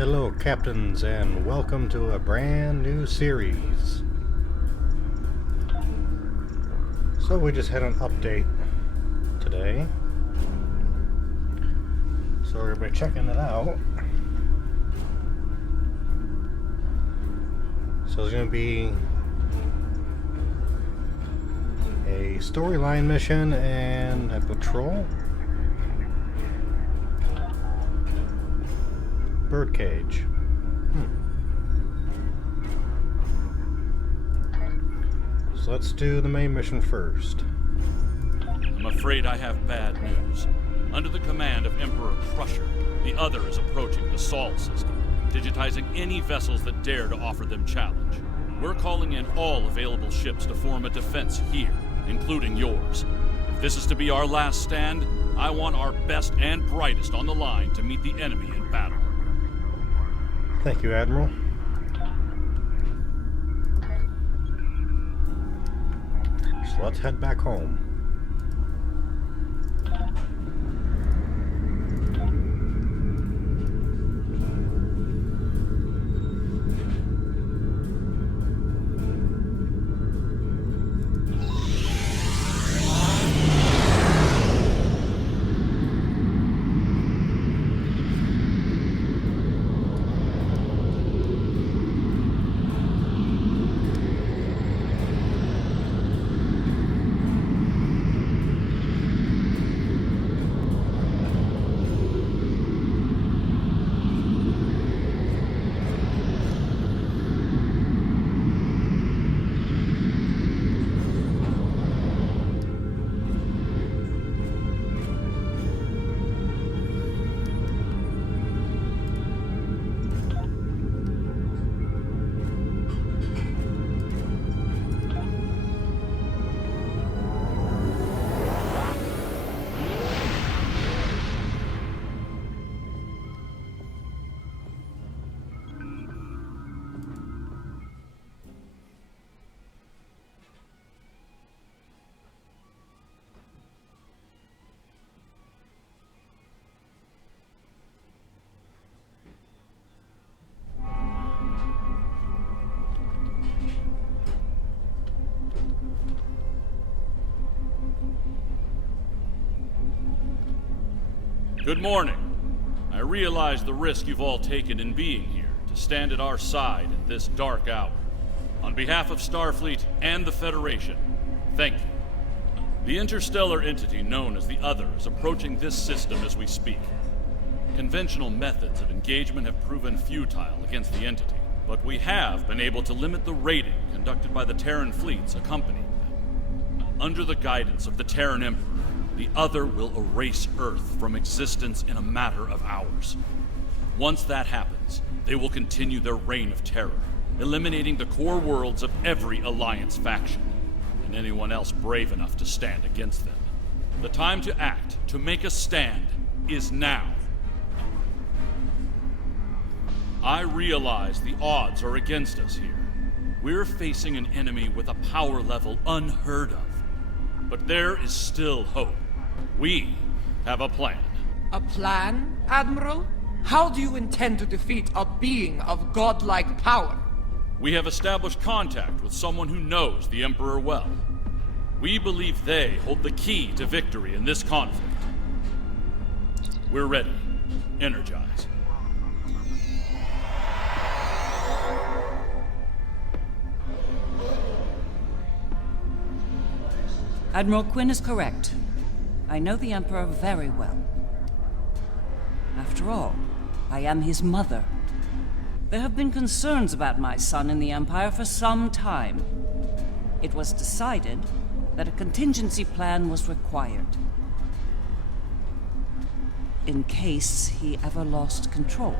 Hello, captains, and welcome to a brand new series. So we just had an update today. So we're going to be checking it out. So there's going to be a storyline mission and a patrol. Birdcage. So let's do the main mission first. I'm afraid I have bad news. Under the command of Emperor Crusher, the Other is approaching the Sol system, digitizing any vessels that dare to offer them challenge. We're calling in all available ships to form a defense here, including yours. If this is to be our last stand, I want our best and brightest on the line to meet the enemy in battle. Thank you, Admiral. So let's head back home. Good morning. I realize the risk you've all taken in being here to stand at our side in this dark hour. On behalf of Starfleet and the Federation, thank you. The interstellar entity known as the Other is approaching this system as we speak. Conventional methods of engagement have proven futile against the entity, but we have been able to limit the raiding conducted by the Terran fleets accompanying them. Under the guidance of the Terran Emperor, the Other will erase Earth from existence in a matter of hours. Once that happens, they will continue their reign of terror, eliminating the core worlds of every Alliance faction, and anyone else brave enough to stand against them. The time to act, to make a stand, is now. I realize the odds are against us here. We're facing an enemy with a power level unheard of. But there is still hope. We have a plan. A plan, Admiral? How do you intend to defeat a being of godlike power? We have established contact with someone who knows the Emperor well. We believe they hold the key to victory in this conflict. We're ready. Energize. Admiral Quinn is correct. I know the Emperor very well. After all, I am his mother. There have been concerns about my son in the Empire for some time. It was decided that a contingency plan was required. In case he ever lost control.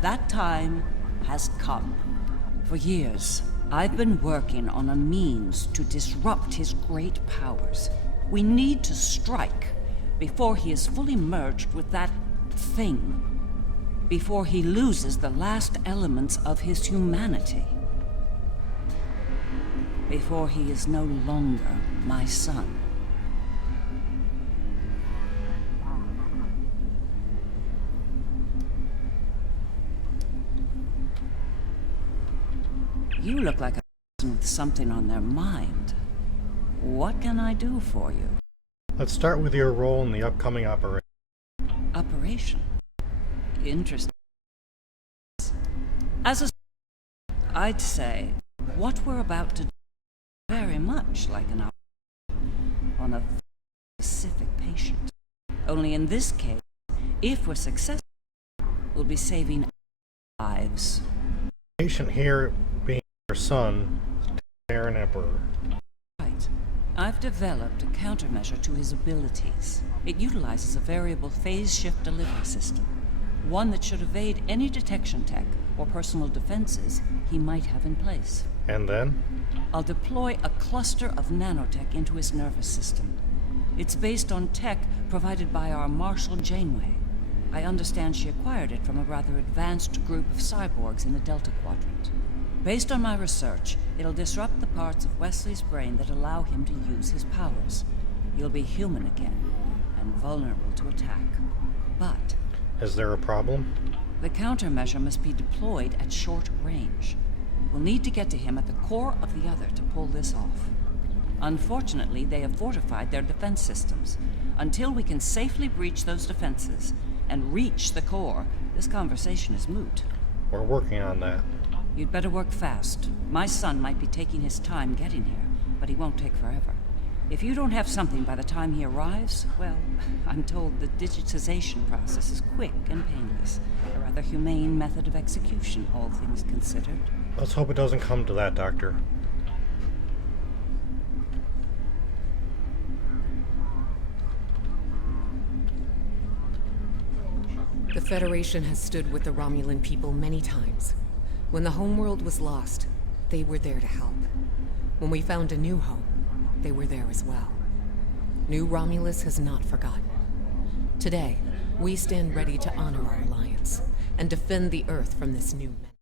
That time has come. For years, I've been working on a means to disrupt his great powers. We need to strike before he is fully merged with that thing. Before he loses the last elements of his humanity. Before he is no longer my son. You look like a person with something on their mind. What can I do for you? Let's start with your role in the upcoming operation. Operation? Interesting. As a... I'd say what we're about to do is very much like an operation on a specific patient. Only in this case, if we're successful, we'll be saving lives. The patient here being your son, Terran Emperor. Right. I've developed a countermeasure to his abilities. It utilizes a variable phase shift delivery system. One that should evade any detection tech or personal defenses he might have in place. And then? I'll deploy a cluster of nanotech into his nervous system. It's based on tech provided by our Marshal Janeway. I understand she acquired it from a rather advanced group of cyborgs in the Delta Quadrant. Based on my research, it'll disrupt the parts of Wesley's brain that allow him to use his powers. He'll be human again, and vulnerable to attack. But... Is there a problem? the countermeasure must be deployed at short range. We'll need to get to him at the core of the other to pull this off. Unfortunately, they have fortified their defense systems. Until we can safely breach those defenses and reach the core, this conversation is moot. We're working on that. You'd better work fast. My son might be taking his time getting here, but he won't take forever. If you don't have something by the time he arrives, well, I'm told the digitization process is quick and painless. A rather humane method of execution, all things considered. Let's hope it doesn't come to that, Doctor. The Federation has stood with the Romulan people many times. When the homeworld was lost, they were there to help. When we found a new home, they were there as well. New Romulus has not forgotten. Today, we stand ready to honor our alliance and defend the Earth from this new menace.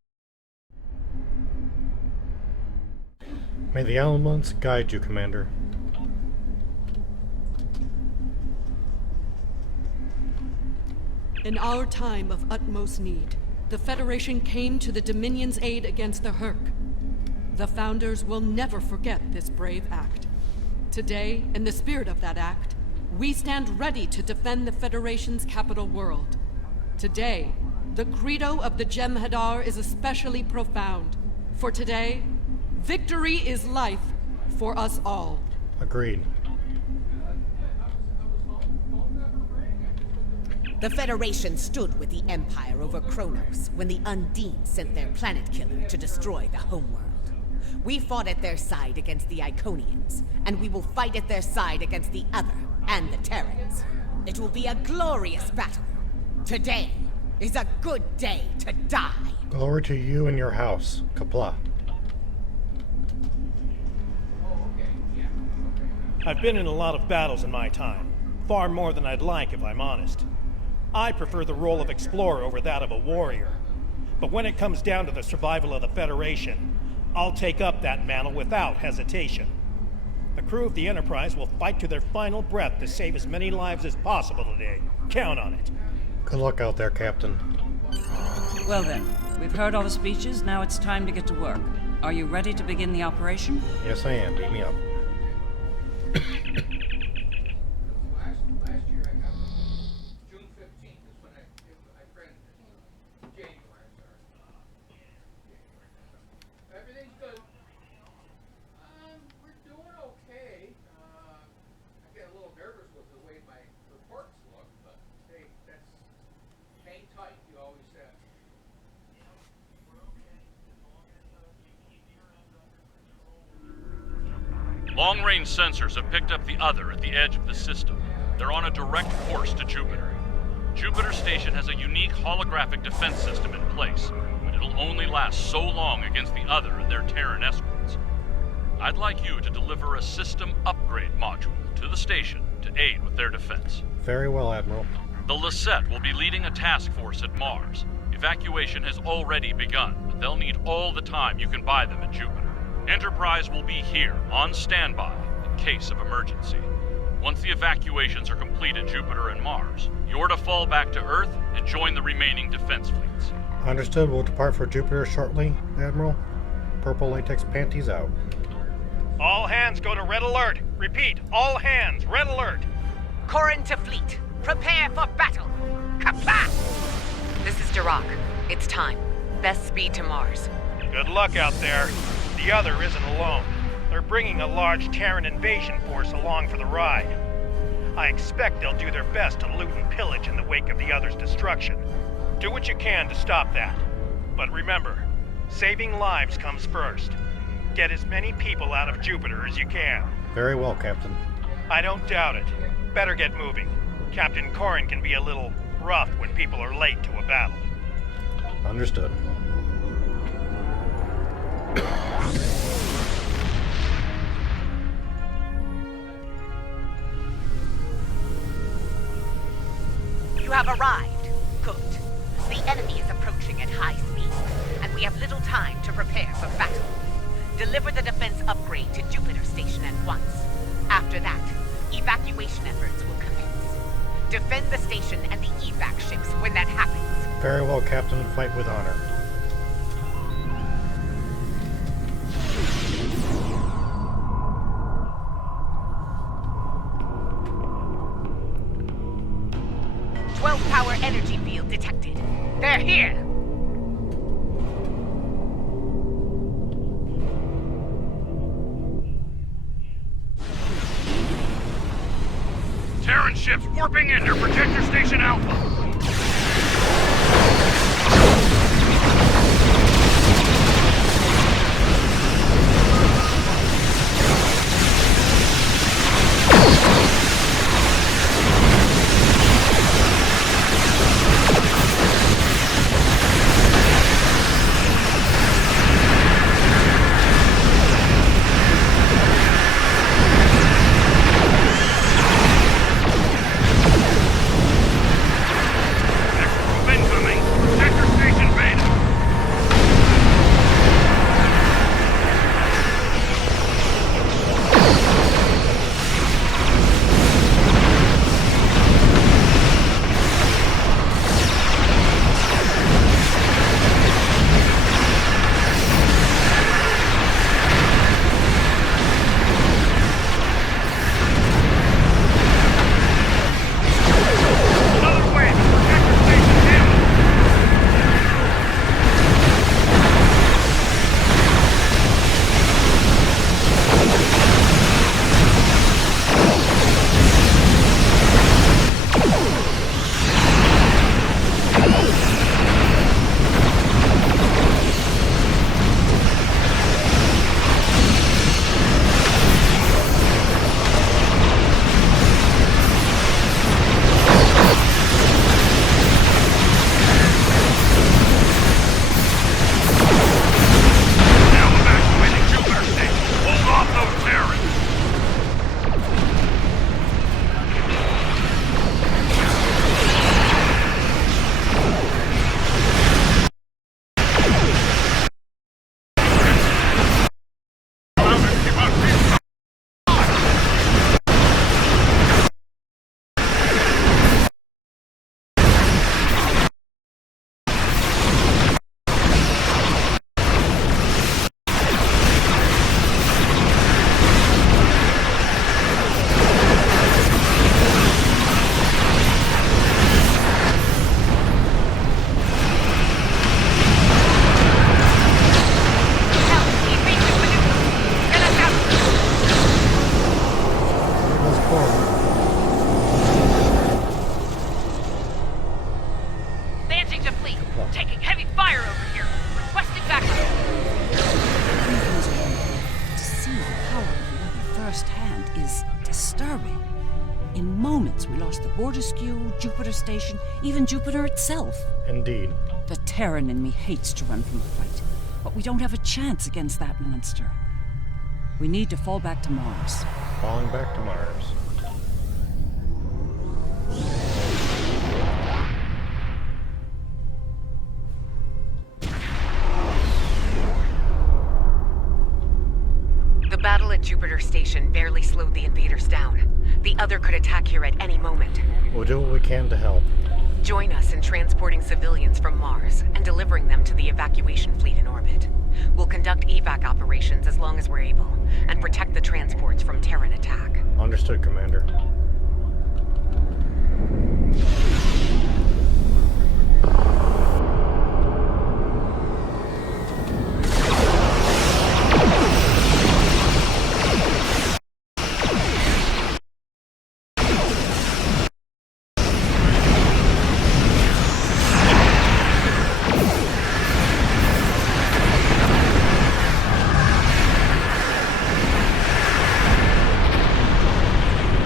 May the elements guide you, Commander. In our time of utmost need, the Federation came to the Dominion's aid against the Herc. The Founders will never forget this brave act. Today, in the spirit of that act, we stand ready to defend the Federation's capital world. Today, the credo of the Jem'Hadar is especially profound. For today, victory is life for us all. Agreed. The Federation stood with the Empire over Kronos when the Undine sent their planet killer to destroy the homeworld. We fought at their side against the Iconians, and we will fight at their side against the other and the Terrans. It will be a glorious battle. Today is a good day to die. Glory to you and your house, Kapla. I've been in a lot of battles in my time. Far more than I'd like, if I'm honest. I prefer the role of explorer over that of a warrior. But when it comes down to the survival of the Federation, I'll take up that mantle without hesitation. The crew of the Enterprise will fight to their final breath to save as many lives as possible today. Count on it. Good luck out there, Captain. Well then, we've heard all the speeches, now it's time to get to work. Are you ready to begin the operation? Yes, I am. Beat me up. Long-range sensors have picked up the other at the edge of the system. They're on a direct course to Jupiter. Jupiter Station has a unique holographic defense system in place, but it'll only last so long against the other and their Terran escorts. I'd like you to deliver a system upgrade module to the station to aid with their defense. Very well, Admiral. The Lisette will be leading a task force at Mars. Evacuation has already begun, but they'll need all the time you can buy them at Jupiter. Enterprise will be here, on standby, in case of emergency. Once the evacuations are complete at Jupiter and Mars, you're to fall back to Earth and join the remaining defense fleets. Understood. We'll depart for Jupiter shortly, Admiral. purple latex panties out. All hands go to red alert. Repeat, all hands, red alert. Corrin to fleet. Prepare for battle. Kapla! This is Dirac. It's time. Best speed to Mars. Good luck out there. The other isn't alone. They're bringing a large Terran invasion force along for the ride. I expect they'll do their best to loot and pillage in the wake of the other's destruction. Do what you can to stop that. But remember, saving lives comes first. Get as many people out of Jupiter as you can. Very well, Captain. I don't doubt it. Better get moving. Captain Corrin can be a little rough when people are late to a battle. Understood. You have arrived. Good. The enemy is approaching at high speed, and we have little time to prepare for battle. Deliver the defense upgrade to Jupiter Station at once. After that, evacuation efforts will commence. Defend the station and the evac ships when that happens. Very well, Captain. Fight with honor. Power energy field detected. They're here! Terran ships warping in near Protector Station Alpha. Fortescue, Jupiter Station, even Jupiter itself. Indeed. The Terran in me hates to run from a fight, but we don't have a chance against that monster. We need to fall back to Mars. Falling back to Mars. The battle at Jupiter Station barely slowed the invaders down. The other could attack here at any moment. We'll do what we can to help. Join us in transporting civilians from Mars and delivering them to the evacuation fleet in orbit. We'll conduct evac operations as long as we're able, and protect the transports from Terran attack. Understood, Commander.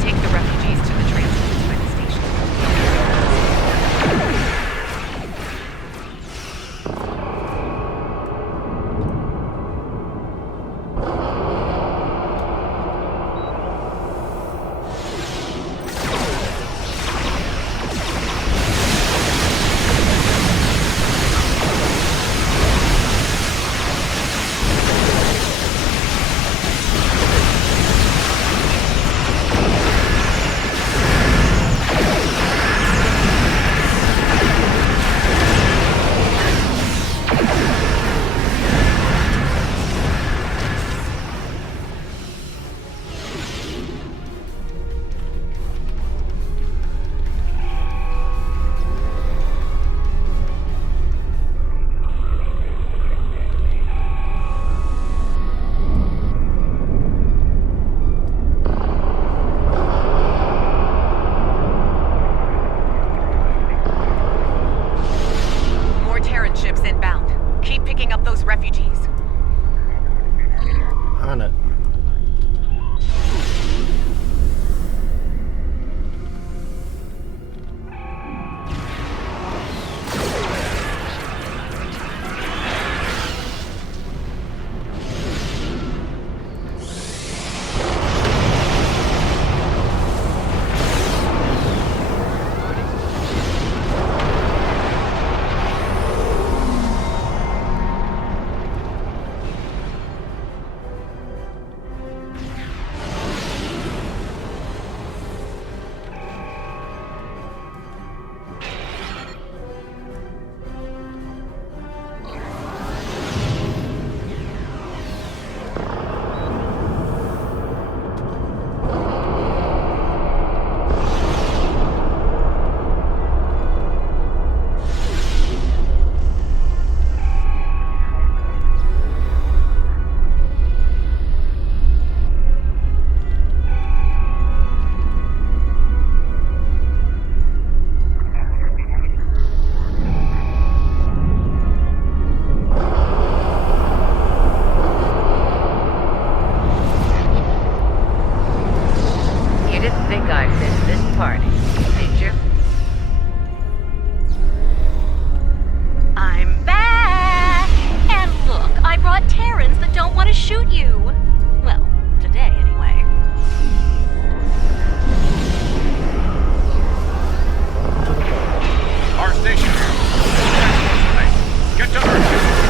Take the refugees to the transports by the station. More Terran ships inbound. Keep picking up those refugees. On it. You didn't think I'd miss this party, did you? I'm back! And look, I brought Terrans that don't want to shoot you. Well, today anyway. Our station. Get to Earth.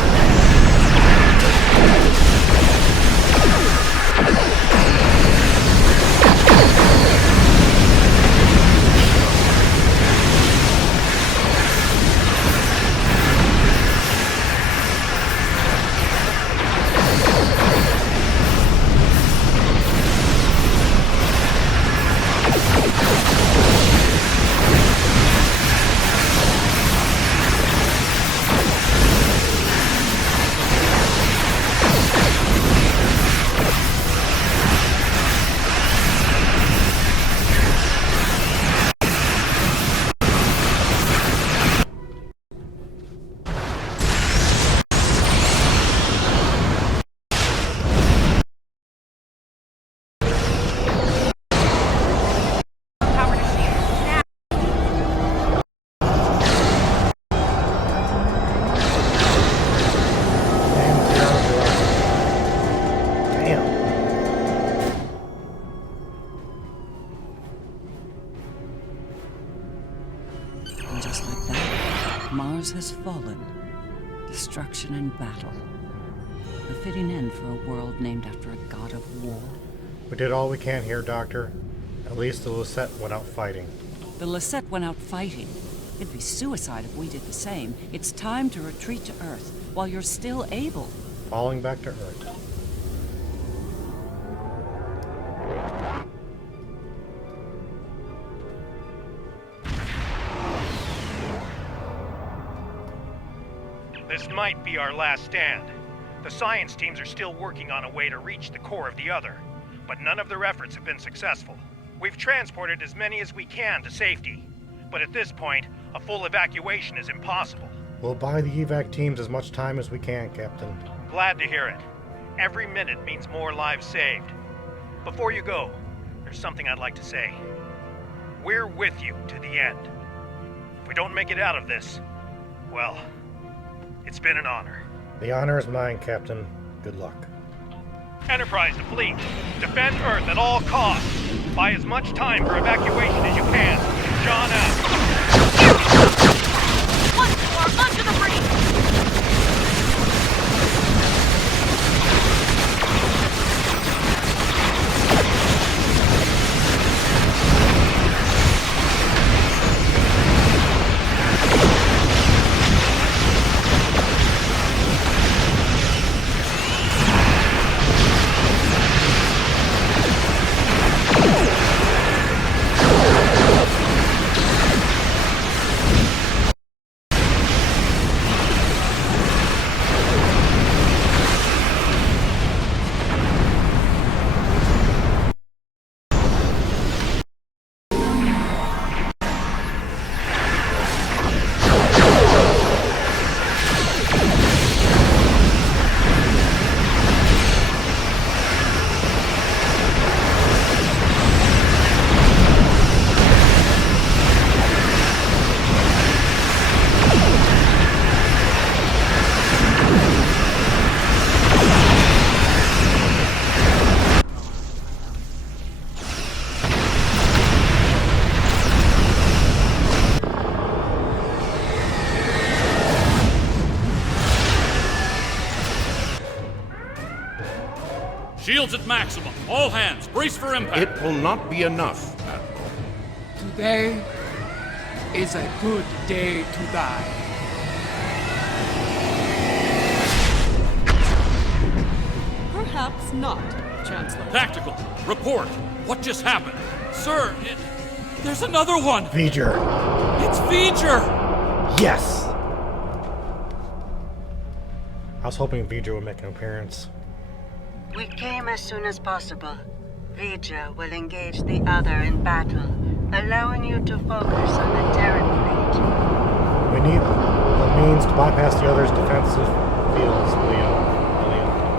And just like that, Mars has fallen. Destruction and battle. A fitting end for a world named after a god of war. We did all we can here, Doctor. At least the Lucette went out fighting. The Lucette went out fighting. It'd be suicide if we did the same. It's time to retreat to Earth while you're still able. Falling back to Earth. This might be our last stand. The science teams are still working on a way to reach the core of the Other, but none of their efforts have been successful. We've transported as many as we can to safety, but at this point, a full evacuation is impossible. We'll buy the evac teams as much time as we can, Captain. Glad to hear it. Every minute means more lives saved. Before you go, there's something I'd like to say. We're with you to the end. If we don't make it out of this, well, it's been an honor. The honor is mine, Captain. Good luck. Enterprise to fleet. Defend Earth at all costs. Buy as much time for evacuation as you can. John out. Once more, onto the breach! Shields at maximum. All hands, brace for impact. It will not be enough, Admiral. Today is a good day to die. Perhaps not, Chancellor. Tactical, report. What just happened? Sir, there's another one. V'ger. It's V'ger. Yes! I was hoping V'ger would make an appearance. We came as soon as possible. V'ger will engage the Other in battle, allowing you to focus on the Terran fleet. We need the means to bypass the Other's defensive fields, Leah.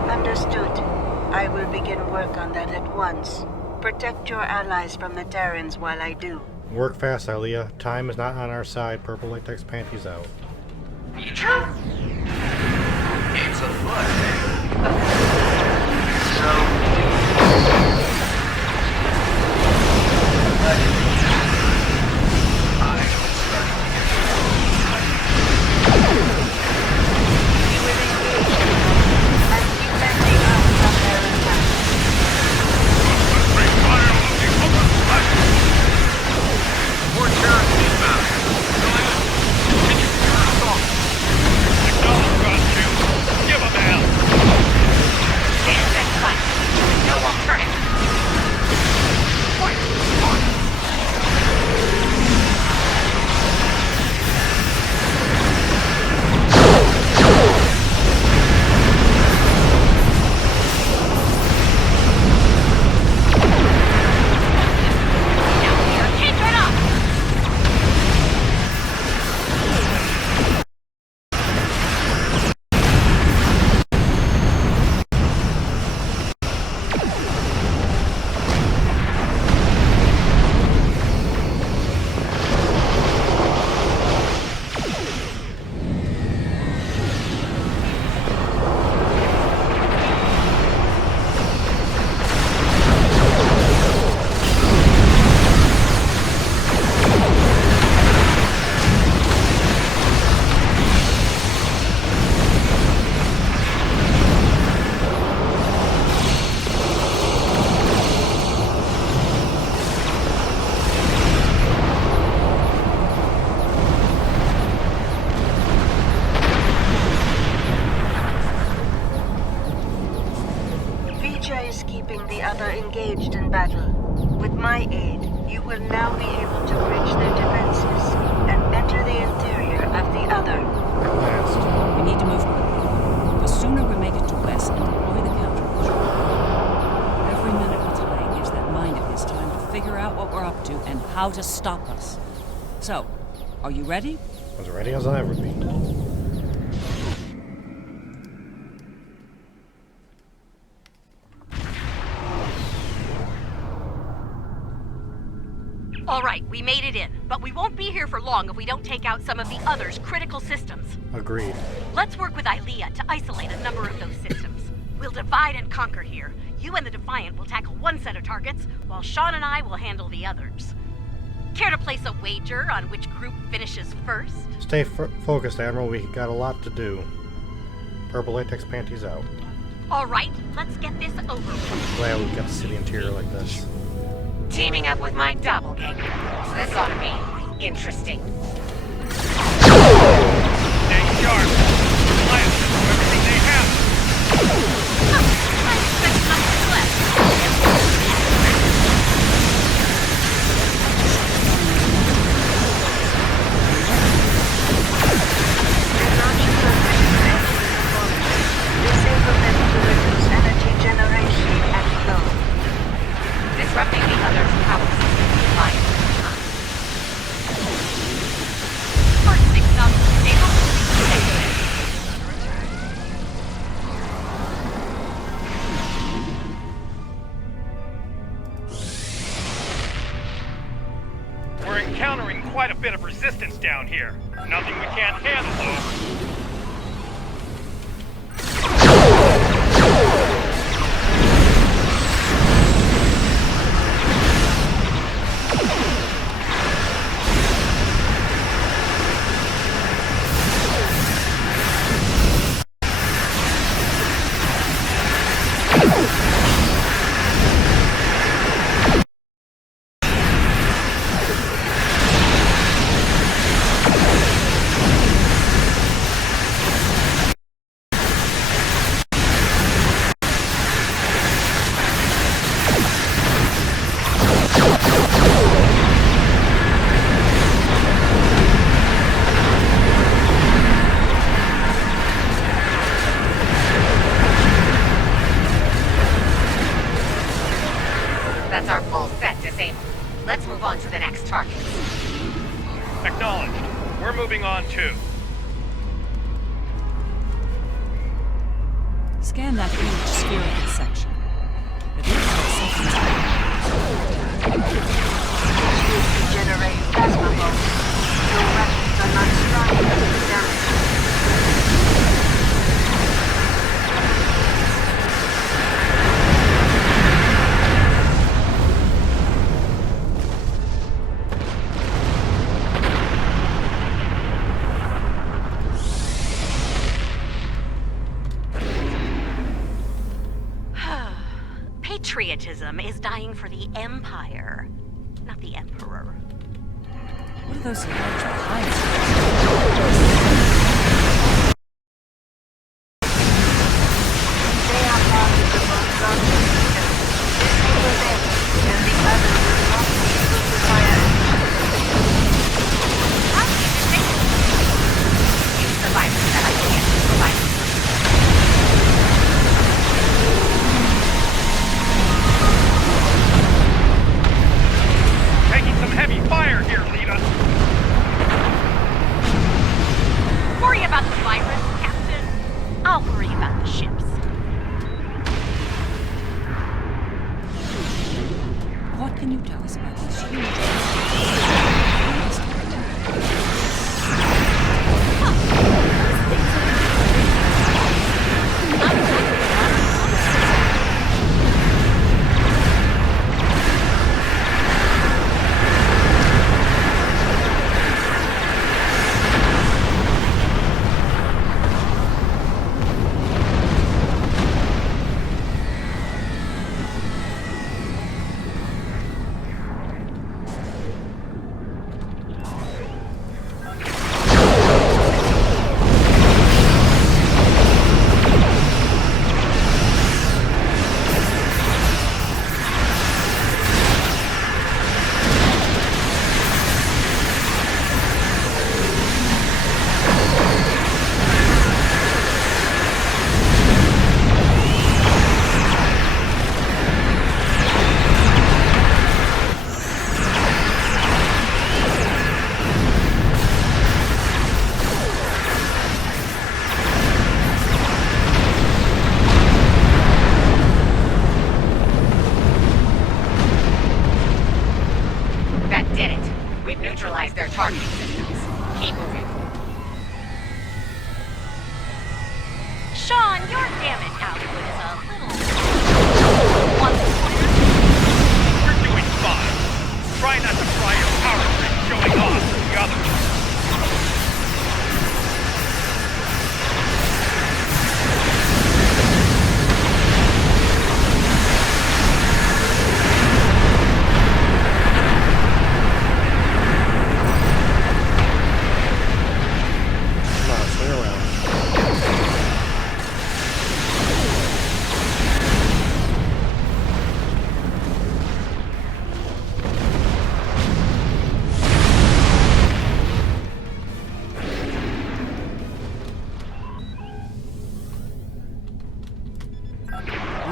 Understood. I will begin work on that at once. Protect your allies from the Terrans while I do. Work fast, Aliyah. Time is not on our side. Purple latex panties out. V'ger? It's a flood. So, keeping the other engaged in battle. With my aid, you will now be able to bridge their defenses and enter the interior of the other. Last. We need to move quickly. The sooner we make it to Wes and deploy the countermeasure. Every minute we delay gives that mind of his time to figure out what we're up to and how to stop us. So, are you ready? As ready as I'll ever be. All right, we made it in, but we won't be here for long if we don't take out some of the other's critical systems. Agreed. Let's work with Ilea to isolate a number of those systems. We'll divide and conquer here. You and the Defiant will tackle one set of targets, while Sean and I will handle the others. Care to place a wager on which group finishes first? Stay focused, Admiral. We got a lot to do. Purple latex panties out. All right, let's get this over with. Glad we got to see the interior like this. Teaming up with my doppelganger. This ought to be interesting. Stay sharp. Reliance on everything they have. I expect nothing less. Disable them to reduce energy generation and flow. Disrupting the other's power system. Fine. First signal, stable. We're encountering quite a bit of resistance down here. Nothing we can't handle, though. That's our full set disabled. Let's move on to the next target. Acknowledged. We're moving on too. Scan that huge spherical section. It looks like something's Used to generate plasma bolts. Your weapons are not strong enough to damage them. Patriotism is dying for the Empire, not the Emperor. What are those large pipes? They are part of the Voltron system. Disable them, and the other will not be able to fire. How do you disable them? Use the virus that I can't provide. Taking some heavy fire here, Lita. Worry about the virus, Captain. I'll worry about the ships. What can you tell us about these huge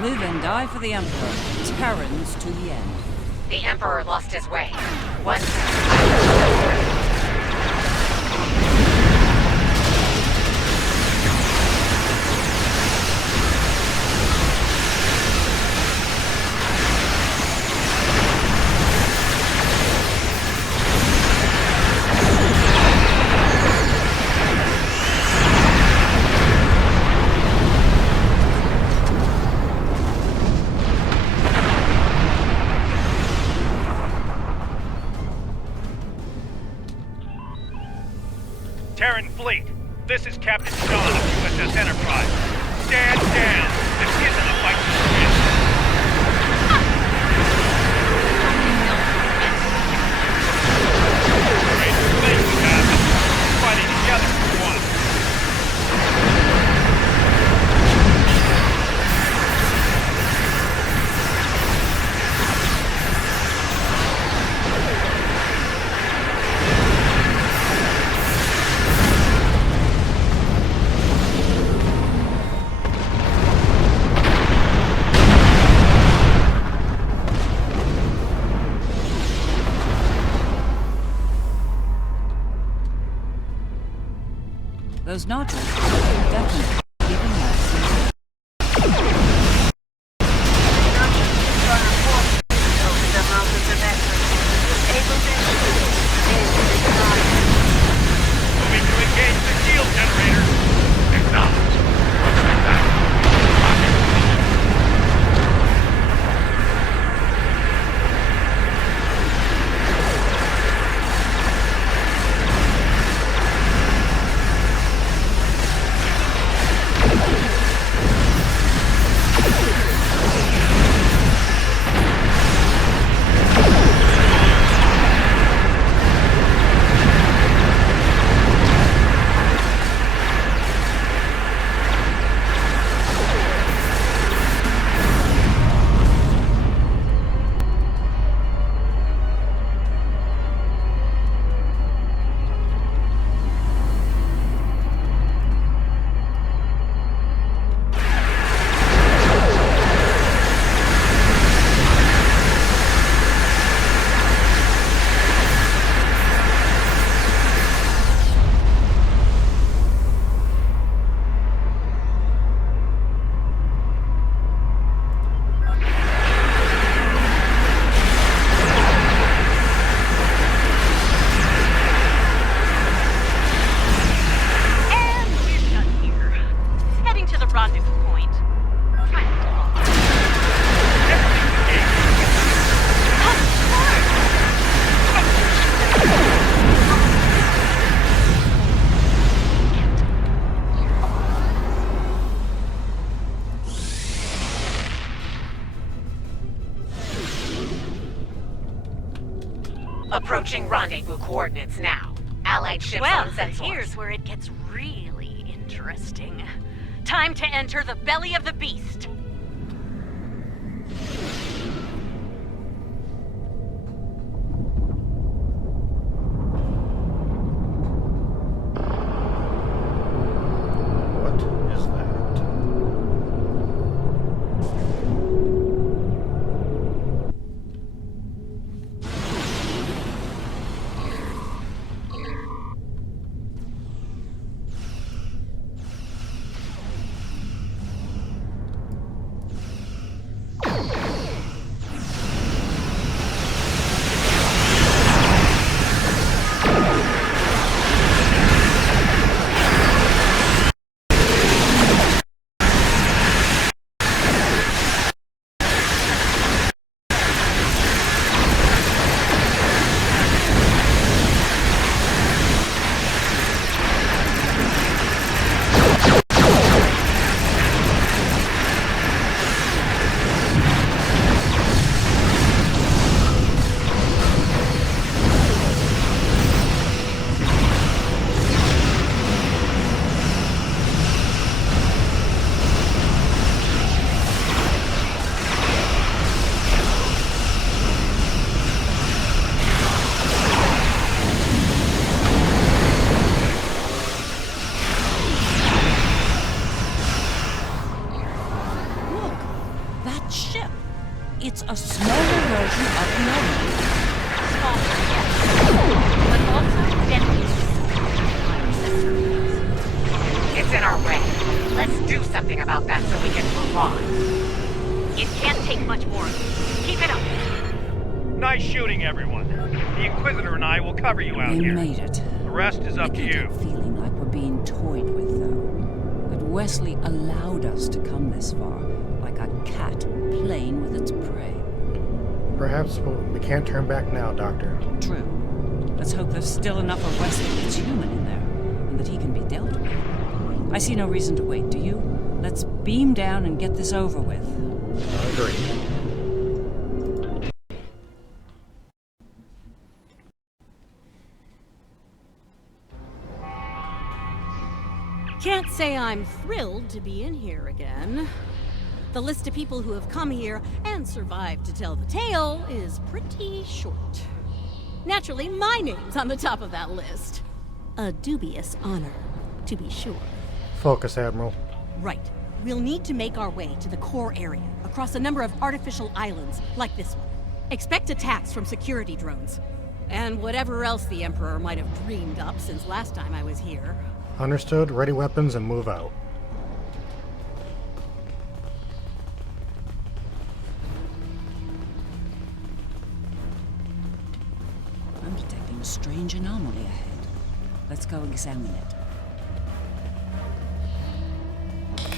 Live and die for the Emperor. Terrans to the end. The Emperor lost his way. Once... Terran Fleet, this is Captain Sean of USS Enterprise. Stand down. This isn't a fight to win. Great thing we have. Fighting together for one. Those nodules definitely keeping us. Moving to engage the shield generator. Acknowledge. Approaching rendezvous coordinates now. Allied ships Well, on sensors. here's where it gets really interesting. Time to enter the belly of the beast. What is that? a smaller version of the other. Smaller, yes. But also deadly. It's in our way. Let's do something about that so we can move on. It can't take much more of you. Keep it up. Nice shooting, everyone. The Inquisitor and I will cover you out They here. made it. The rest is up to I can't you. help feeling like we're being toyed with, though. That Wesley allowed us to come this far, like a cat playing with its prey. Perhaps we can't turn back now, Doctor. True. Let's hope there's still enough of Wesley that's human in there, and that he can be dealt with. I see no reason to wait, do you? Let's beam down and get this over with. Agreed. Can't say I'm thrilled to be in here again. The list of people who have come here and survived to tell the tale is pretty short. Naturally, my name's on the top of that list. A dubious honor, to be sure. Focus, Admiral. Right. We'll need to make our way to the core area, across a number of artificial islands, like this one. Expect attacks from security drones. And whatever else the Emperor might have dreamed up since last time I was here. Understood. Ready weapons and move out. I'm detecting a strange anomaly ahead. Let's go examine it.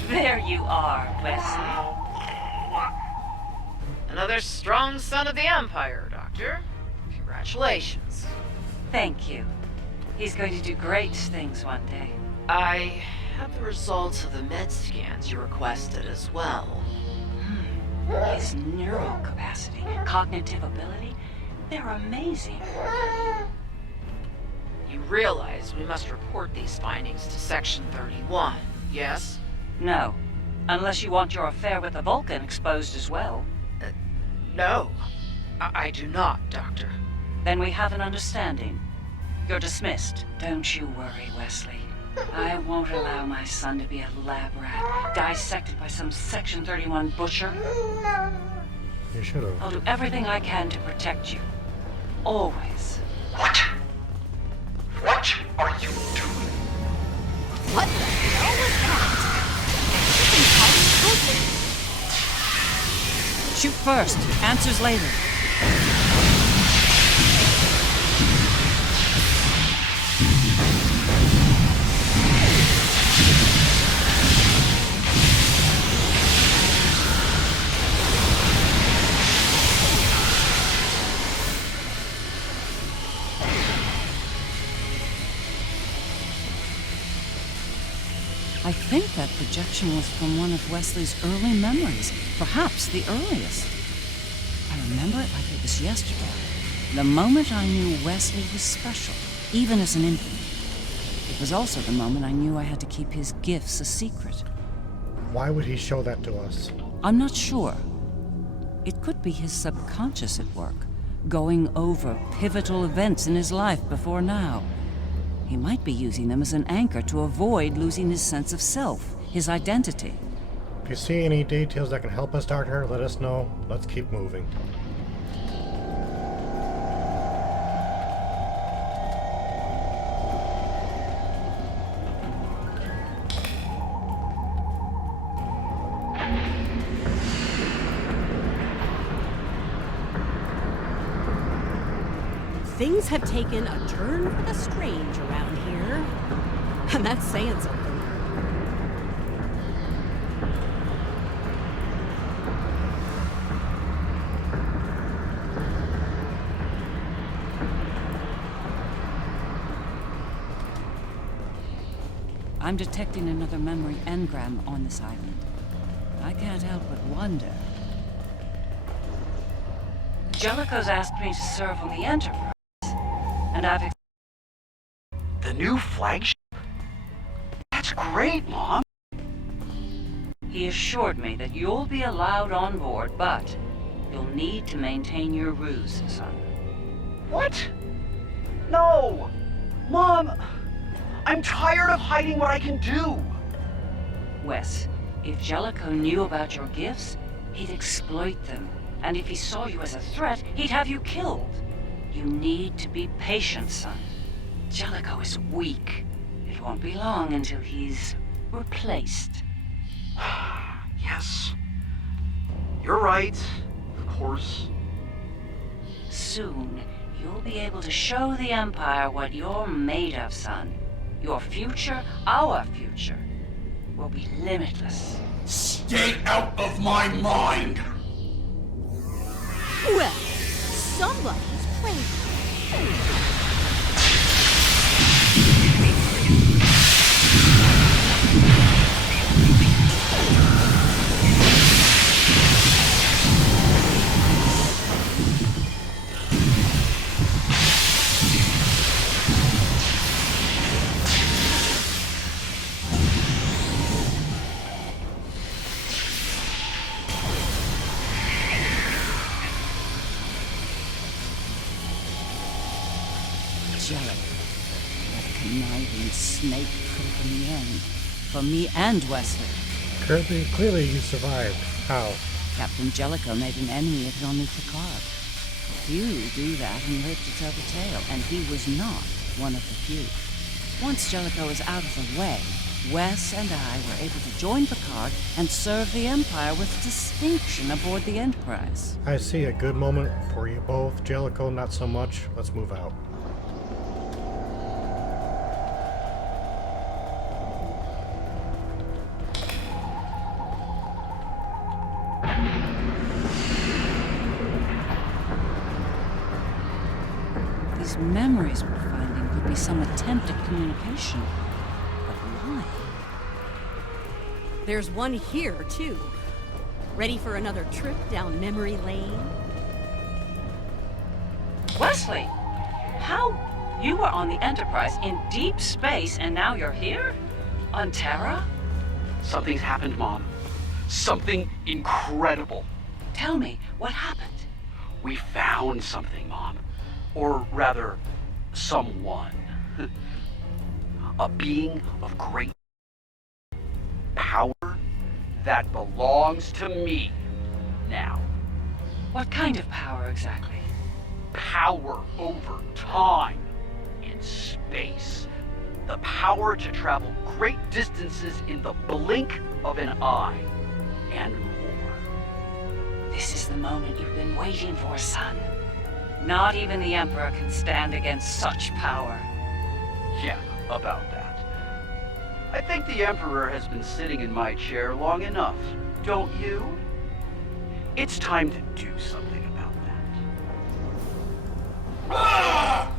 There you are, Wesley. Another strong son of the Empire, Doctor. Congratulations. Thank you. He's going to do great things one day. I have the results of the med scans you requested as well. His neural capacity, cognitive ability, they're amazing. You realize we must report these findings to Section 31, yes? No, unless you want your affair with the Vulcan exposed as well. No. I do not, Doctor. Then we have an understanding. You're dismissed. Don't you worry, Wesley. I won't allow my son to be a lab rat, dissected by some Section 31 butcher. You should have. I'll do everything I can to protect you. Always. What? What are you doing? What the hell was that? Shoot first. Answers later. I think that projection was from one of Wesley's early memories, perhaps the earliest. I remember it like it was yesterday. The moment I knew Wesley was special, even as an infant. It was also the moment I knew I had to keep his gifts a secret. Why would he show that to us? I'm not sure. It could be his subconscious at work, going over pivotal events in his life before now. He might be using them as an anchor to avoid losing his sense of self, his identity. If you see any details that can help us, Doctor, let us know. Let's keep moving. Things have taken a turn for the strange around here. And that's saying something. I'm detecting another memory engram on this island. I can't help but wonder. Jellicoe's asked me to serve on the Enterprise, and I've... The new flagship? That's great, Mom. He assured me that you'll be allowed on board, but you'll need to maintain your ruse, son. What? No! Mom! I'm tired of hiding what I can do! Wes, if Jellicoe knew about your gifts, he'd exploit them. And if he saw you as a threat, he'd have you killed. You need to be patient, son. Jellicoe is weak. It won't be long until he's replaced. Yes. You're right. Of course. Soon, you'll be able to show the Empire what you're made of, son. Your future, our future, will be limitless. Stay out of my mind! Well, somebody's playing. That conniving snake put in the end. For me and Wesley. Kirby, clearly you survived. How? Captain Jellicoe made an enemy of Jean-Luc Picard. Few do that and live to tell the tale, and he was not one of the few. Once Jellicoe was out of the way, Wes and I were able to join Picard and serve the Empire with distinction aboard the Enterprise. I see a good moment for you both. Jellicoe, not so much. Let's move out. These memories we're finding could be some attempt at communication. But why? There's one here, too. Ready for another trip down memory lane? Wesley! How? You were on the Enterprise in deep space and now you're here? On Terra? Something's happened, Mom. Something incredible. Tell me, what happened? We found something, Mom. Or rather, someone. A being of great power that belongs to me now. What kind of power exactly? Power over time in space. The power to travel great distances in the blink of an eye. And more. This is the moment you've been waiting for, son. Not even the Emperor can stand against such power. Yeah, about that. I think the Emperor has been sitting in my chair long enough, don't you? It's time to do something about that. Ah!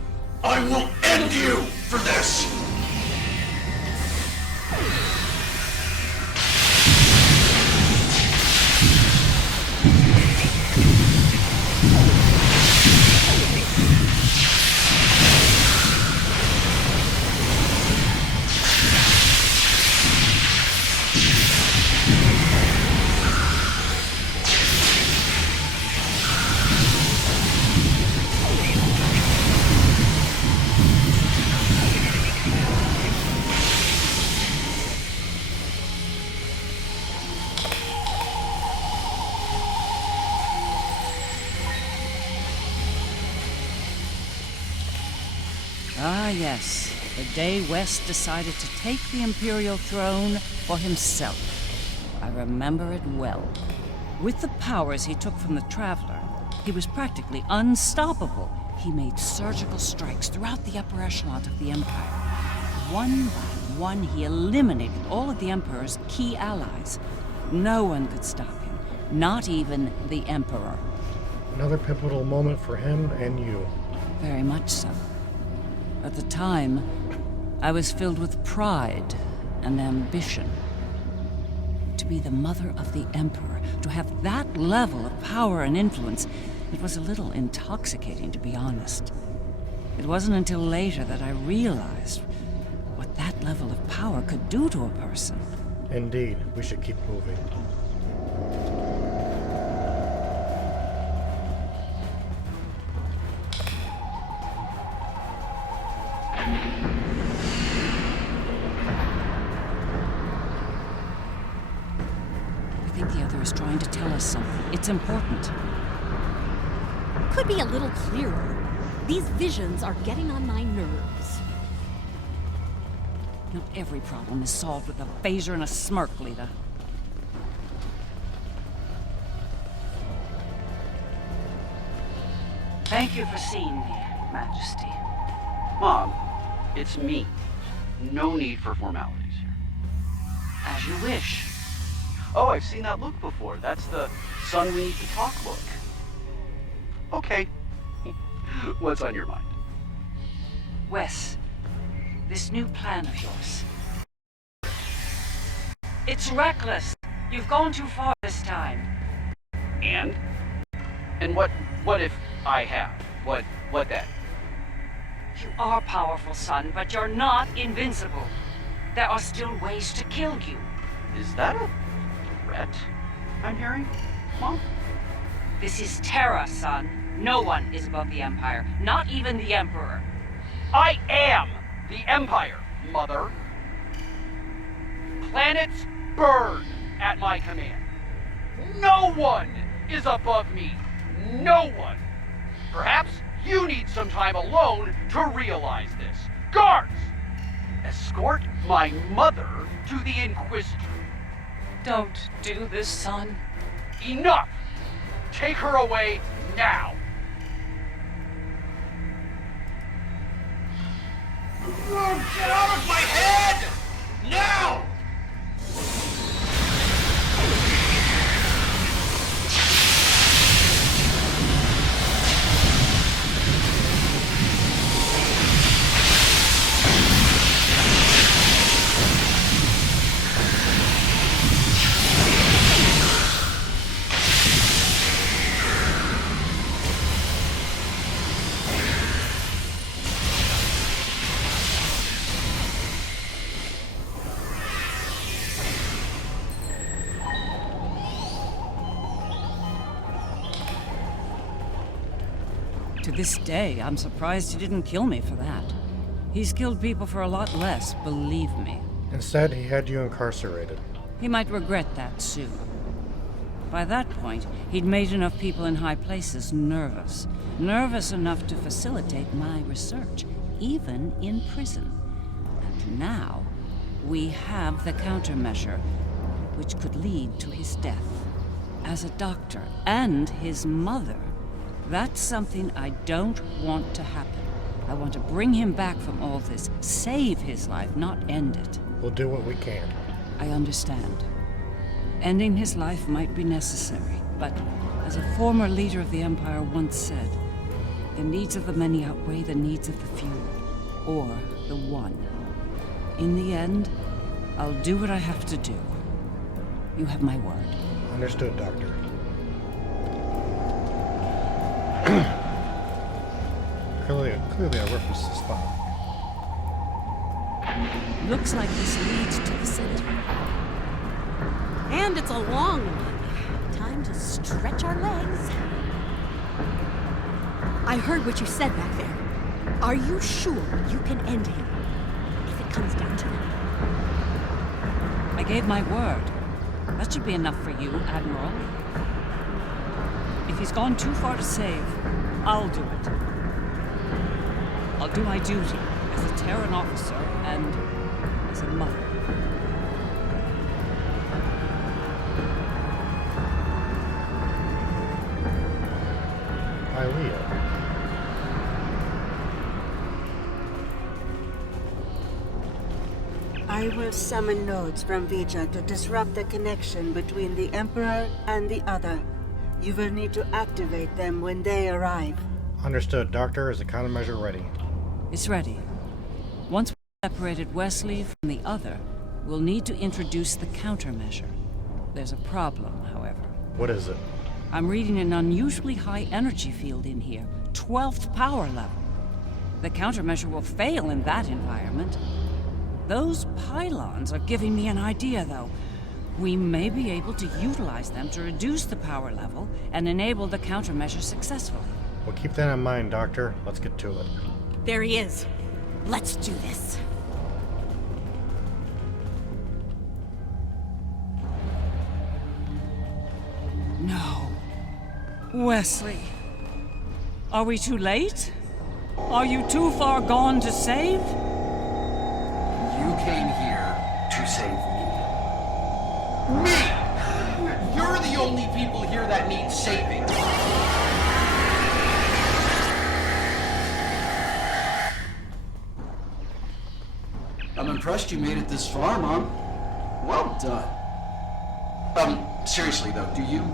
I will end you for this! Ah, yes. The day West decided to take the Imperial throne for himself. I remember it well. With the powers he took from the Traveler, he was practically unstoppable. He made surgical strikes throughout the upper echelon of the Empire. One by one, he eliminated all of the Emperor's key allies. No one could stop him, not even the Emperor. Another pivotal moment for him and you. Very much so. At the time, I was filled with pride and ambition. To be the mother of the Emperor, to have that level of power and influence, it was a little intoxicating, to be honest. It wasn't until later that I realized what that level of power could do to a person. Indeed, we should keep moving. I think the other is trying to tell us something. It's important. could be a little clearer. These visions are getting on my nerves. Not every problem is solved with a phaser and a smirk, Lita. Thank you for seeing me, Majesty. Mom, it's me. No need for formalities here. As you wish. Oh, I've seen that look before. That's the son we need to talk look. Okay. What's on your mind? Wes, this new plan of yours. It's reckless. You've gone too far this time. And? And what if I have? What then? You are powerful, son, but you're not invincible. There are still ways to kill you. Is that a threat I'm hearing, Mom? This is Terra, son. No one is above the Empire, not even the Emperor. I am the Empire, Mother. Planets burn at my command. No one is above me. No one. Perhaps you need some time alone to realize this. Guards! Escort my mother to the Inquisitor. Don't do this, son. Enough! Take her away now! Get out of my head! Now! To this day, I'm surprised he didn't kill me for that. He's killed people for a lot less, believe me. Instead, he had you incarcerated. He might regret that soon. By that point, he'd made enough people in high places nervous. Nervous enough to facilitate my research, even in prison. And now, we have the countermeasure, which could lead to his death. As a doctor, and his mother, that's something I don't want to happen. I want to bring him back from all this, save his life, not end it. We'll do what we can. I understand. Ending his life might be necessary, but as a former leader of the Empire once said, the needs of the many outweigh the needs of the few, or the one. In the end, I'll do what I have to do. You have my word. Understood, Doctor. Clearly I referenced the spot. Looks like this leads to the center. And it's a long one. Time to stretch our legs. I heard what you said back there. Are you sure you can end him? If it comes down to it. I gave my word. That should be enough for you, Admiral. If he's gone too far to save, I'll do it. I'll do my duty as a Terran officer and as a mother. Ilea. I will summon nodes from Vija to disrupt the connection between the Emperor and the other. You will need to activate them when they arrive. Understood, Doctor. Is the countermeasure ready? It's ready. Once we've separated Wesley from the other, we'll need to introduce the countermeasure. There's a problem, however. What is it? I'm reading an unusually high energy field in here, 12th power level. The countermeasure will fail in that environment. Those pylons are giving me an idea, though. We may be able to utilize them to reduce the power level and enable the countermeasure successfully. Well, keep that in mind, Doctor. Let's get to it. There he is. Let's do this. No. Wesley. Are we too late? Are you too far gone to save? You came here to save me. Me! You're the only people here that need saving. I'm impressed you made it this far, Mom. Well done. Seriously though, do you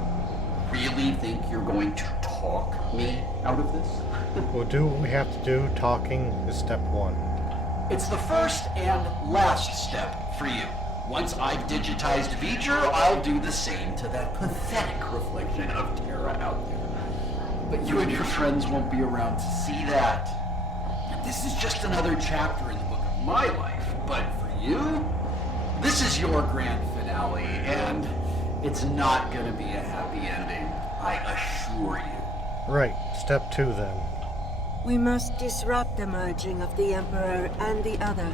really think you're going to talk me out of this? We'll do what we have to do. Talking is step one. It's the first and last step for you. Once I've digitized V'ger, I'll do the same to that pathetic reflection of Terra out there. But you and your friends won't be around to see that. This is just another chapter in the book of my life, but for you, this is your grand finale, and it's not gonna be a happy ending, I assure you. Right, step two then. We must disrupt the merging of the Emperor and the other.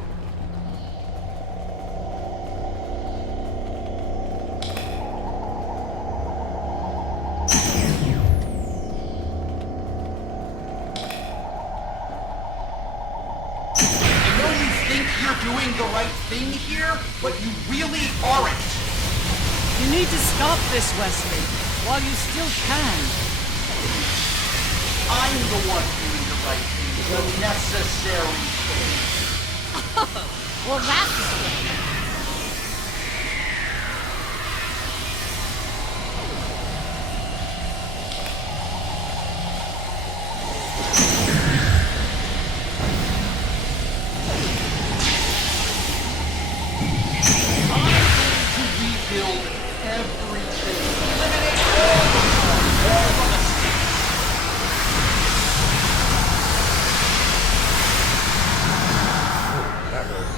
I know you think you're doing the right thing here, but you really aren't. You need to stop this, Wesley, while you still can. I'm the one doing the right thing, the necessary thing. Well, that's strange. Rebuild everything. Eliminate all the mistakes. That hurt.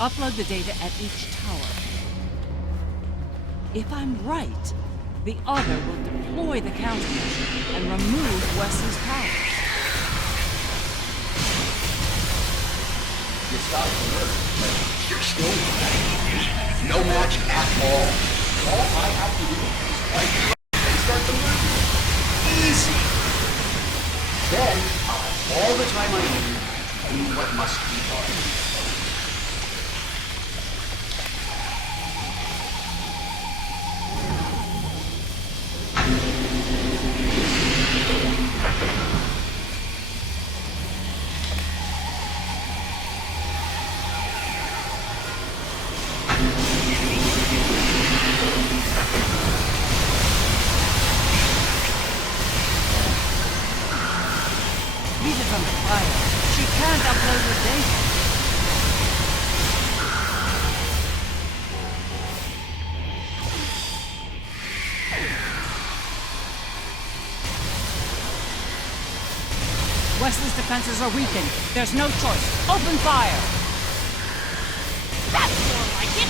Upload the data at each tower. If I'm right, the other will deploy the countermeasure and remove Wesley's powers. You stopped the murder, but you're still No match at all. All I have to do is wipe you up and start the movie. Easy. Then I'll have all the time I need to do what must be done. Rita's under fire. She can't upload her data. Wesley's defenses are weakened. There's no choice. Open fire! That's more like it!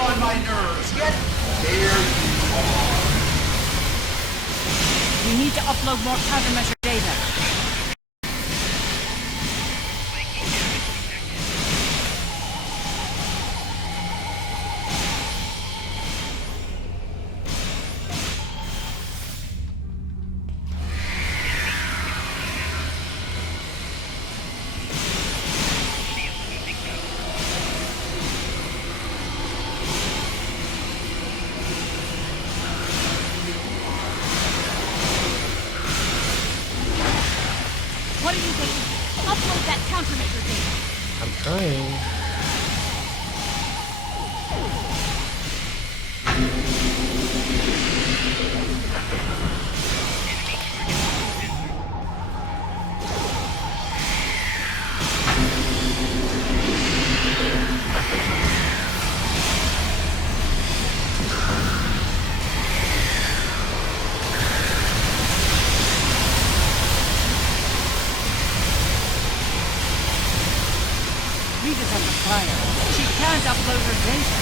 On my nerves, yet there you are. We need to upload more countermeasure data. What are you waiting for? Upload that countermeasure data. I'm trying. Rita's under fire. She can't upload her data.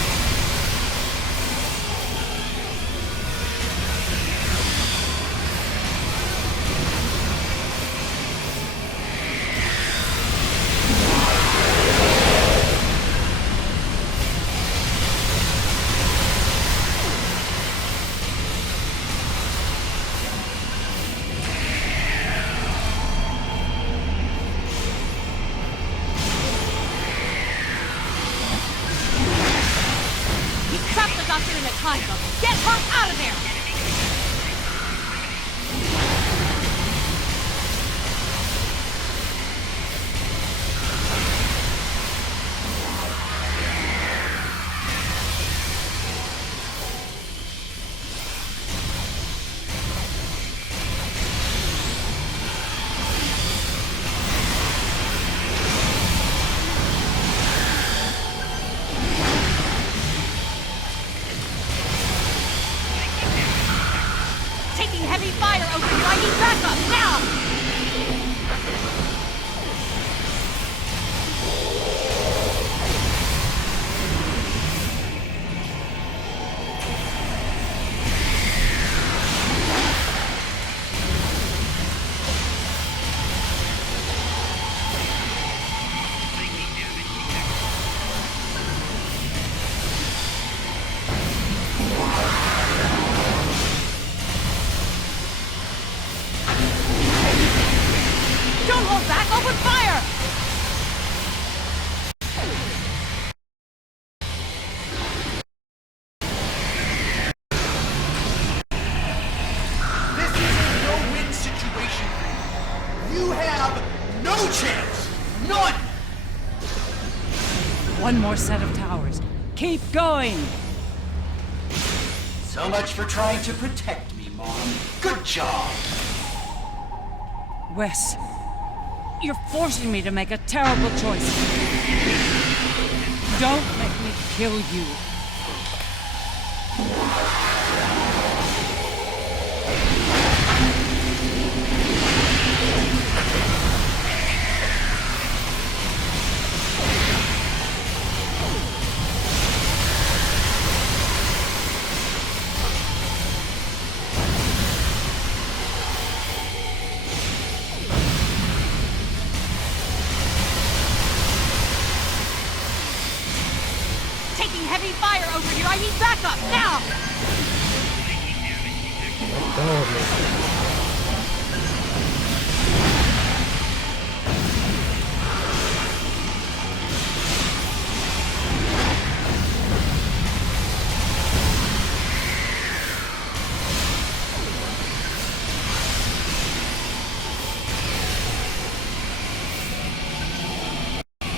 Trap the doctor in a time bubble. Get her out of there! Taking heavy fire over you. I need backup now! Don't hold back! Open fire! This is a no-win situation. You have no chance. None. One more set of towers. Keep going! So much for trying to protect me, Mom. Good job. Wes, you're forcing me to make a terrible choice. Don't make me kill you. up, now! Let go of me.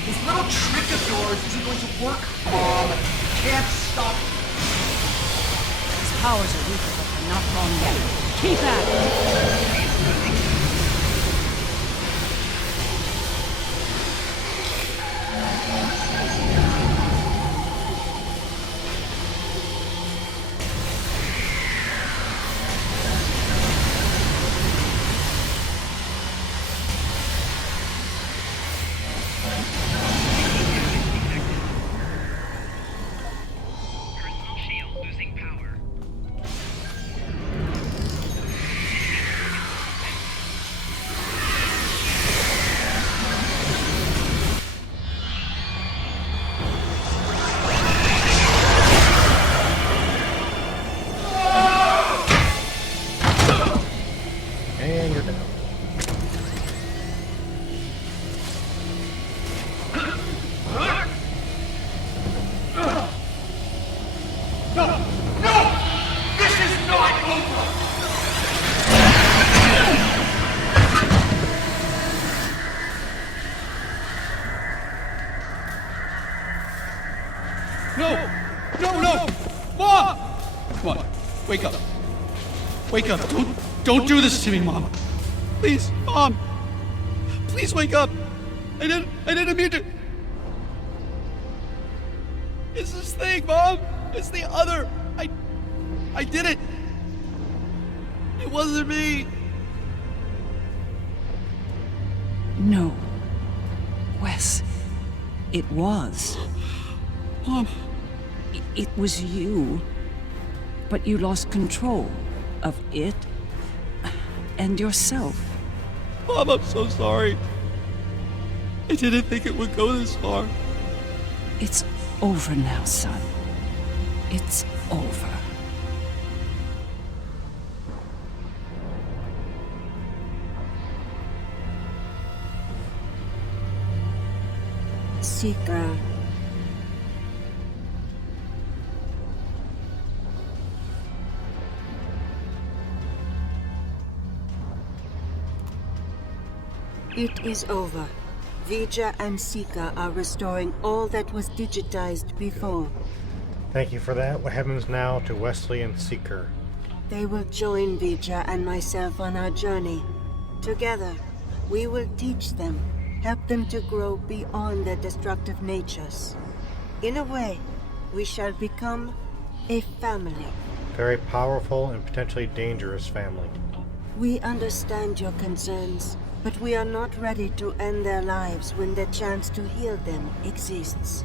This little trick of yours isn't going to work, Mom. Can't stop it. His powers are weaker, but they're not gone yet. Keep at it! And you're down. No! No! This is not over! No! No, no! Mom! Come on, wake up. Wake up. Don't do this to me, Mom. Please, Mom. Please wake up. I didn't mean to. It's this thing, Mom. It's the other. I did it. It wasn't me. No. Wes, it was. Mom. It was you. But you lost control of it and yourself. Mom, I'm so sorry. I didn't think it would go this far. It's over now, son. It's over. Seeker. It is over. Vija and Sika are restoring all that was digitized before. Thank you for that. What happens now to Wesley and Seeker? They will join Vija and myself on our journey. Together, we will teach them, help them to grow beyond their destructive natures. In a way, we shall become a family. Very powerful and potentially dangerous family. We understand your concerns, but we are not ready to end their lives when the chance to heal them exists.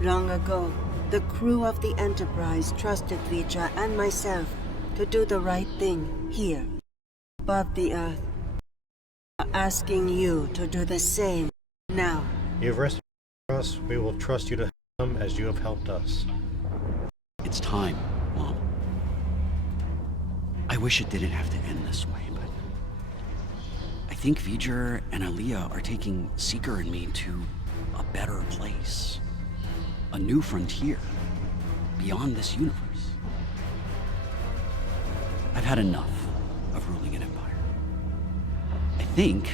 Long ago, the crew of the Enterprise trusted Vija and myself to do the right thing here, above the Earth. We are asking you to do the same now. You've rescued us. We will trust you to help them as you have helped us. It's time, Mom. I wish it didn't have to end this way, but I think V'ger and Aliyah are taking Seeker and me to a better place. A new frontier, beyond this universe. I've had enough of ruling an empire. I think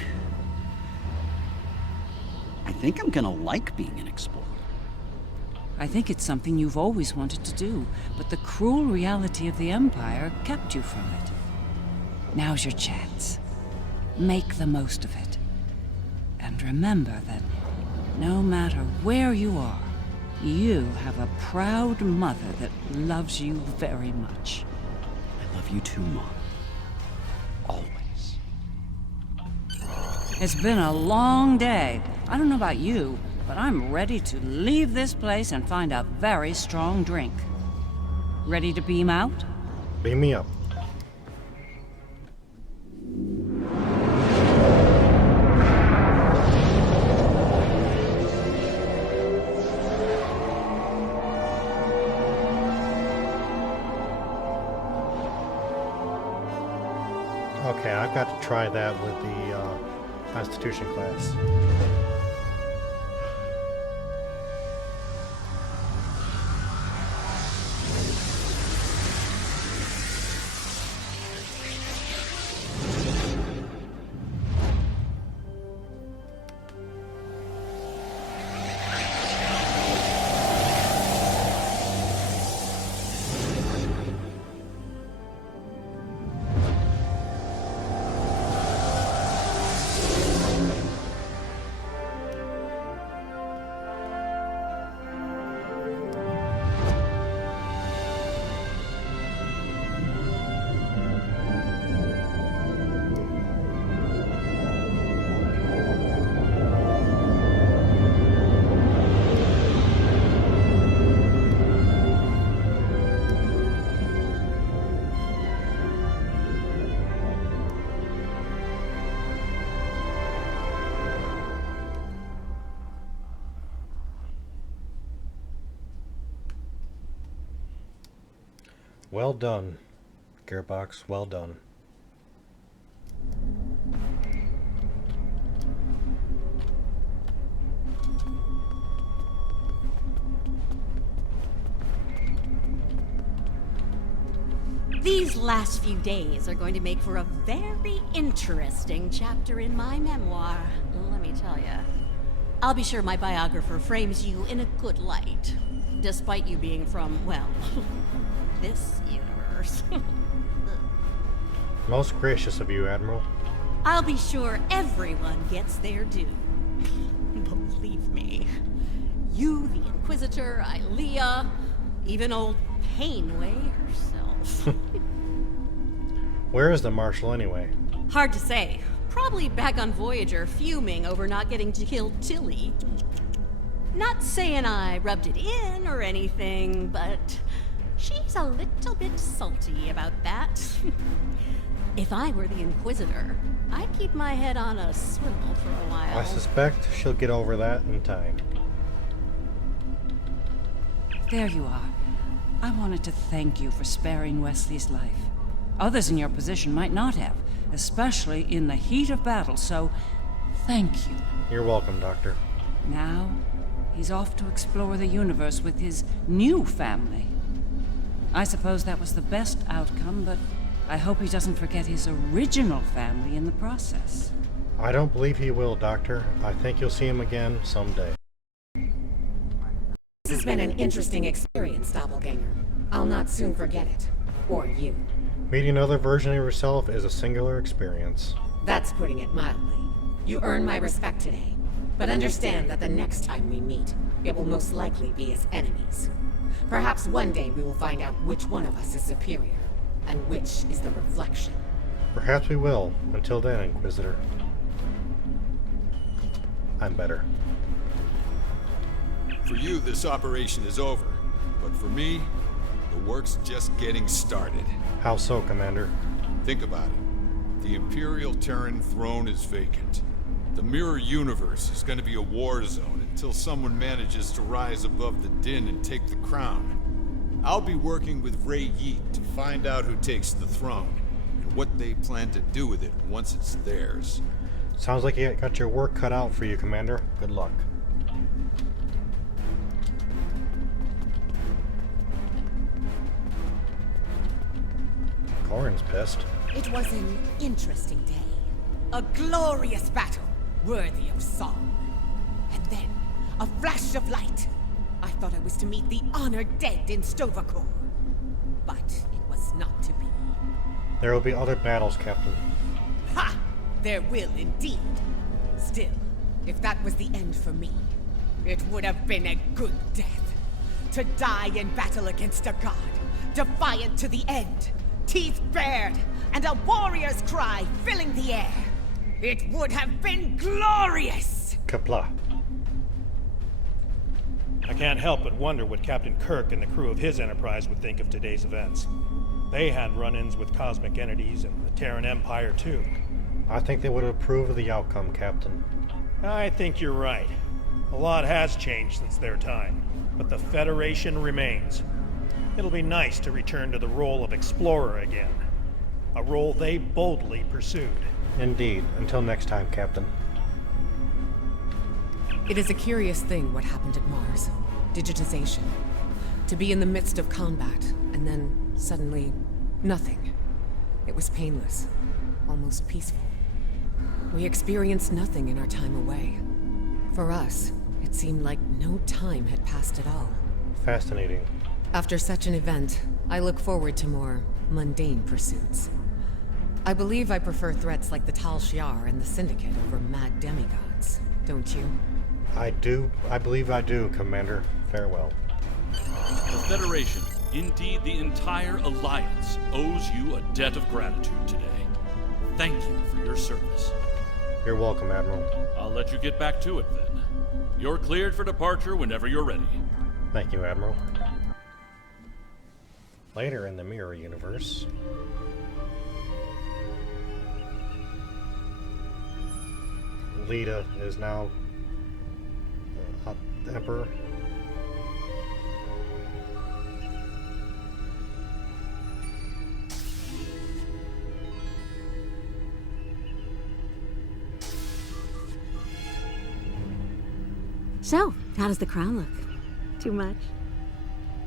I'm gonna like being an explorer. I think it's something you've always wanted to do, but the cruel reality of the Empire kept you from it. Now's your chance. Make the most of it. And remember that no matter where you are, you have a proud mother that loves you very much. I love you too, Mom. Always. It's been a long day. I don't know about you, but I'm ready to leave this place and find a very strong drink. Ready to beam out? Beam me up. Okay, I've got to try that with the Constitution class. Well done, Gearbox, well done. These last few days are going to make for a very interesting chapter in my memoir, let me tell you. I'll be sure my biographer frames you in a good light, despite you being from, well, this universe. Most gracious of you, Admiral. I'll be sure everyone gets their due. Believe me. You, the Inquisitor, Ilea, even old Painway herself. Where is the Marshal anyway? Hard to say. Probably back on Voyager, fuming over not getting to kill Tilly. Not saying I rubbed it in or anything, but she's a little bit salty about that. If I were the Inquisitor, I'd keep my head on a swivel for a while. I suspect she'll get over that in time. There you are. I wanted to thank you for sparing Wesley's life. Others in your position might not have, especially in the heat of battle, so thank you. You're welcome, Doctor. Now, he's off to explore the universe with his new family. I suppose that was the best outcome, but I hope he doesn't forget his original family in the process. I don't believe he will, Doctor. I think you'll see him again someday. This has been an interesting experience, Doppelganger. I'll not soon forget it. Or you. Meeting another version of yourself is a singular experience. That's putting it mildly. You earn my respect today. But understand that the next time we meet, it will most likely be as enemies. Perhaps one day we will find out which one of us is superior, and which is the reflection. Perhaps we will. Until then, Inquisitor. I'm better. For you, this operation is over. But for me, the work's just getting started. How so, Commander? Think about it. The Imperial Terran throne is vacant. The Mirror Universe is going to be a war zone until someone manages to rise above the din and take the crown. I'll be working with Ray Yeet to find out who takes the throne, and what they plan to do with it once it's theirs. Sounds like you got your work cut out for you, Commander. Good luck. Corin's pissed. It was an interesting day. A glorious battle, worthy of song. And then, a flash of light. I thought I was to meet the honored dead in Stovacor. But it was not to be. There will be other battles, Captain. Ha! There will indeed. Still, if that was the end for me, it would have been a good death. To die in battle against a god, defiant to the end, teeth bared, and a warrior's cry filling the air. It would have been glorious! Kapla. I can't help but wonder what Captain Kirk and the crew of his Enterprise would think of today's events. They had run-ins with cosmic entities and the Terran Empire, too. I think they would approve of the outcome, Captain. I think you're right. A lot has changed since their time, but the Federation remains. It'll be nice to return to the role of explorer again. a role they boldly pursued. Indeed. Until next time, Captain. It is a curious thing what happened at Mars. Digitization. To be in the midst of combat, and then suddenly, nothing. It was painless, almost peaceful. We experienced nothing in our time away. For us, it seemed like no time had passed at all. Fascinating. After such an event, I look forward to more mundane pursuits. I believe I prefer threats like the Tal Shiar and the Syndicate over mad demigods, don't you? I do. I believe I do, Commander. Farewell. The Federation, indeed the entire Alliance, owes you a debt of gratitude today. Thank you for your service. You're welcome, Admiral. I'll let you get back to it then. You're cleared for departure whenever you're ready. Thank you, Admiral. Later in the Mirror Universe, Lita is now Emperor. So, how does the crown look? Too much?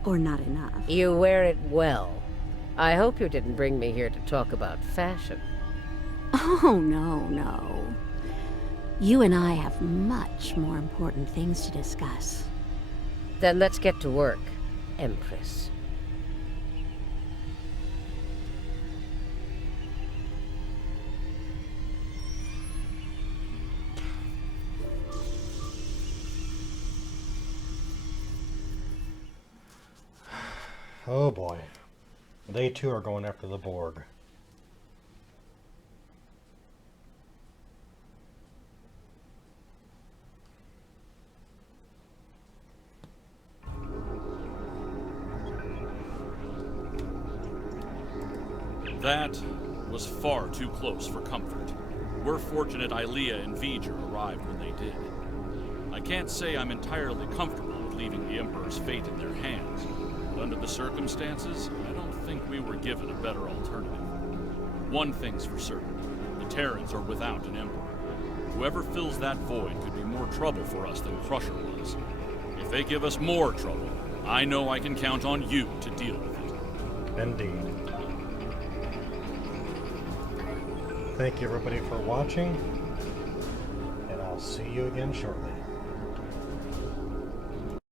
Or not enough? You wear it well. I hope you didn't bring me here to talk about fashion. Oh, no. You and I have much more important things to discuss. Then let's get to work, Empress. Oh boy. They too are going after the Borg. That was far too close for comfort. We're fortunate Ilea and V'ger arrived when they did. I can't say I'm entirely comfortable with leaving the Emperor's fate in their hands, but under the circumstances, I don't think we were given a better alternative. One thing's for certain, the Terrans are without an Emperor. Whoever fills that void could be more trouble for us than Crusher was. If they give us more trouble, I know I can count on you to deal with it. Indeed. Thank you everybody for watching, and I'll see you again shortly.